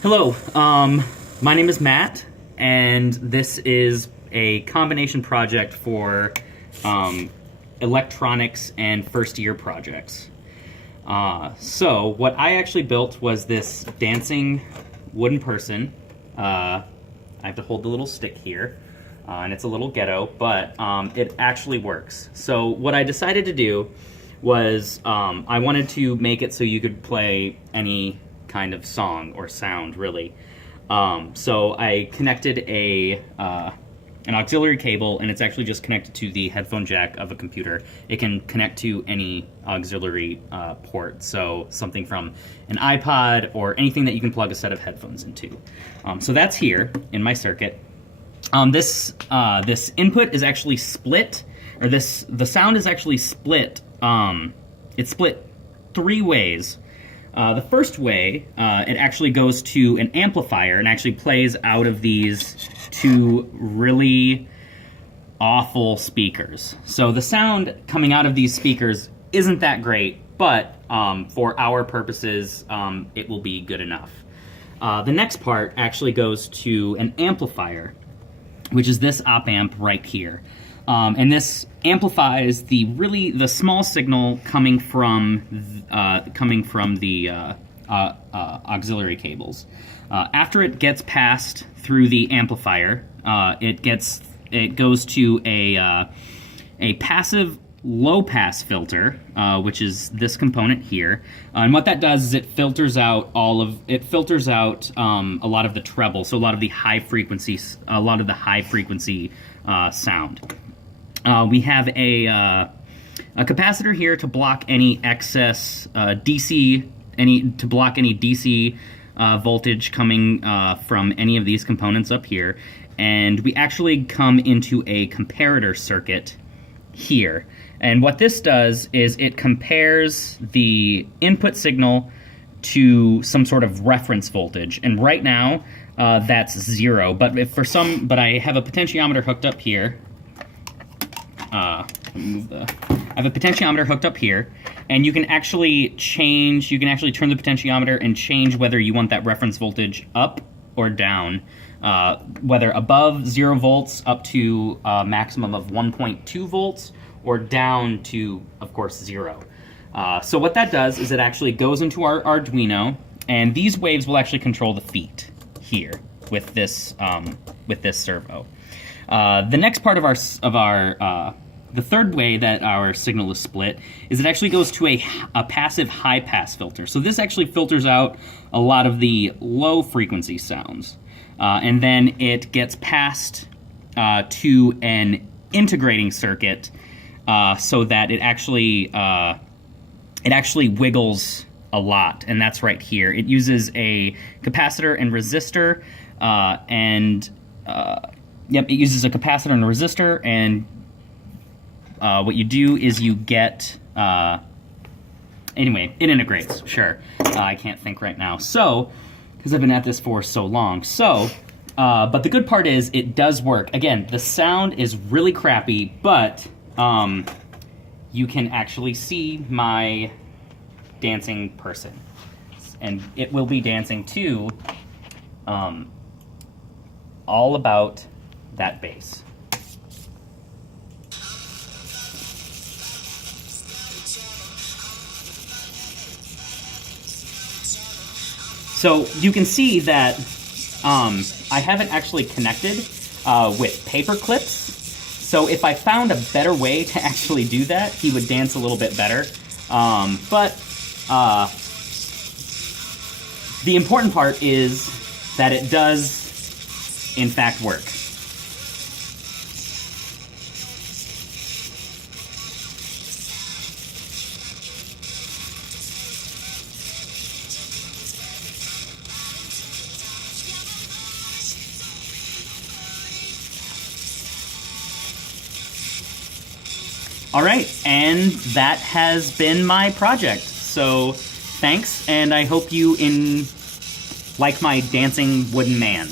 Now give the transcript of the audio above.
Hello, my name is Matt, and this is a combination project for electronics and first-year projects. So what I actually built was this dancing wooden person. I have to hold the little stick here, and it's a little ghetto, but it actually works. So what I decided to do was I wanted to make it so you could play any kind of song or sound, really. So I connected an auxiliary cable, and it's actually just connected to the headphone jack of a computer. It can connect to any auxiliary port, so something from an iPod or anything that you can plug a set of headphones into. So that's here in my circuit. This input is actually split, or the sound is actually split. It's split three ways. The first way, it actually goes to an amplifier and actually plays out of these two really awful speakers. So the sound coming out of these speakers isn't that great, but for our purposes, it will be good enough. The next part actually goes to an amplifier, which is this op amp right here. And this amplifies the small signal coming from the auxiliary cables. After it gets passed through the amplifier, it goes to a passive low pass filter, which is this component here. And what that does is it filters out a lot of the treble, so a lot of the high frequency sound. We have a capacitor here to block any excess DC voltage coming from any of these components up here, and we actually come into a comparator circuit here. And what this does is it compares the input signal to some sort of reference voltage, and right now that's 0. But but I have a potentiometer hooked up here. I have a potentiometer hooked up here, and you can actually turn the potentiometer and change whether you want that reference voltage up or down, whether above 0 volts up to a maximum of 1.2 volts, or down to, of course, 0. So what that does is it actually goes into our Arduino, and these waves will actually control the feet here with this servo. The next part of the third way that our signal is split is it actually goes to a passive high pass filter. So this actually filters out a lot of the low frequency sounds. And then it gets passed to an integrating circuit so that it actually wiggles a lot, and that's right here. It uses a capacitor and resistor, it uses a capacitor and a resistor, and what you do is you get, anyway, it integrates, sure. I can't think right now. So, because I've been at this for so long. So, but the good part is it does work. Again, the sound is really crappy, but you can actually see my dancing person. And it will be dancing to All About That Bass. So you can see that I haven't actually connected with paper clips. So if I found a better way to actually do that, he would dance a little bit better. But the important part is that it does, in fact, work. All right, and that has been my project. So thanks, and I hope you like my dancing wooden man.